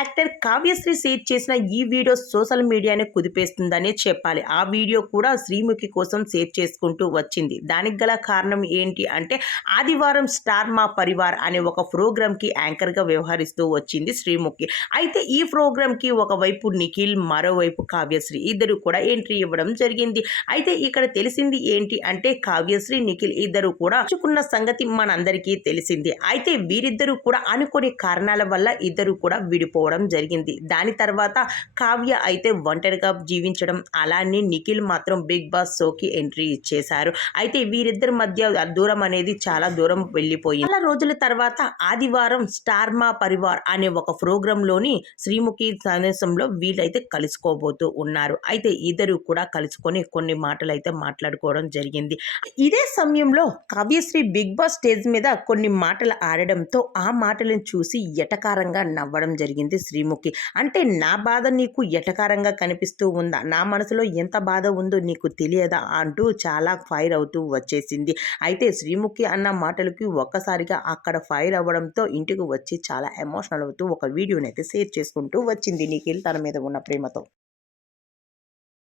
Actor Kavyasri share చేసిన ఈ video social మీడియాని కుదిపేస్తుందనే చెప్పాలి. ఆ వీడియో కూడా శ్రీముఖి కోసం షేర్ చేసుకుంటూ వచ్చింది. దానికి గల కారణం ఏంటి అంటే ఆదివారం స్టార్ మా పరివార్ అనే ఒక ప్రోగ్రామ్కి యాంకర్గా వ్యవహరిస్తూ వచ్చింది శ్రీముఖి. అయితే ఈ ప్రోగ్రామ్కి ఒకవైపు నిఖిల్ మరోవైపు కావ్యశ్రీ. ఇద్దరు కూడా ఎంట్రీ ఇవ్వడం జరిగింది. అయితే ఇక్కడ తెలిసింది ఏంటి అంటే కావ్యశ్రీ నిఖిల్ ఇద్దరు కూడా పంచుకున్న సంగతి మనందరికీ తెలిసింది. అయితే వీరిద్దరూ కూడా అనుకోని కారణాల వల్ల ఇద్దరు కూడా విడిపోవడం జరిగింది. దాని తర్వాత కావ్య అయితే ఒంటరిగా జీవించడం అలానే నిఖిల్ మాత్రం బిగ్ బాస్ షోకి ఎంట్రీ ఇచ్చేశారు అయితే వీరిద్దరి మధ్య దూరం అనేది చాలా దూరం వెళ్ళిపోయింది. చాలా రోజుల తర్వాత ఆదివారం స్టార్ మా పరివార్ అనే ఒక ప్రోగ్రాంలోని శ్రీముఖి సందేశంలో వీళ్ళైతే కలుసుకోబోతూ ఉన్నారు. అయితే ఇద్దరు కూడా కలుసుకొని కొన్ని మాటలు అయితే మాట్లాడుకోవడం జరిగింది. ఇదే సమయంలో కావ్యశ్రీ బిగ్ బాస్ స్టేజ్ మీద కొన్ని మాటలు ఆడడంతో ఆ మాటలను చూసి ఎటకారంగా నవ్వడం జరిగింది. శ్రీముఖి. అంటే నా బాధ నీకు ఎటకారంగా కనిపిస్తూ ఉందా? నా మనసులో ఎంత బాధ ఉందో నీకు తెలియదా? అంటూ చాలా ఫైర్ అవుతూ వచ్చేసింది. అయితే శ్రీముఖి అన్న మాటలకి ఒక్కసారిగా అక్కడ ఫైర్ అవ్వడంతో ఇంటికి వచ్చి చాలా ఎమోషనల్ అవుతూ ఒక వీడియోని అయితే షేర్ చేసుకుంటూ వచ్చింది. నీకెళ్ళి తన మీద ఉన్న ప్రేమతో.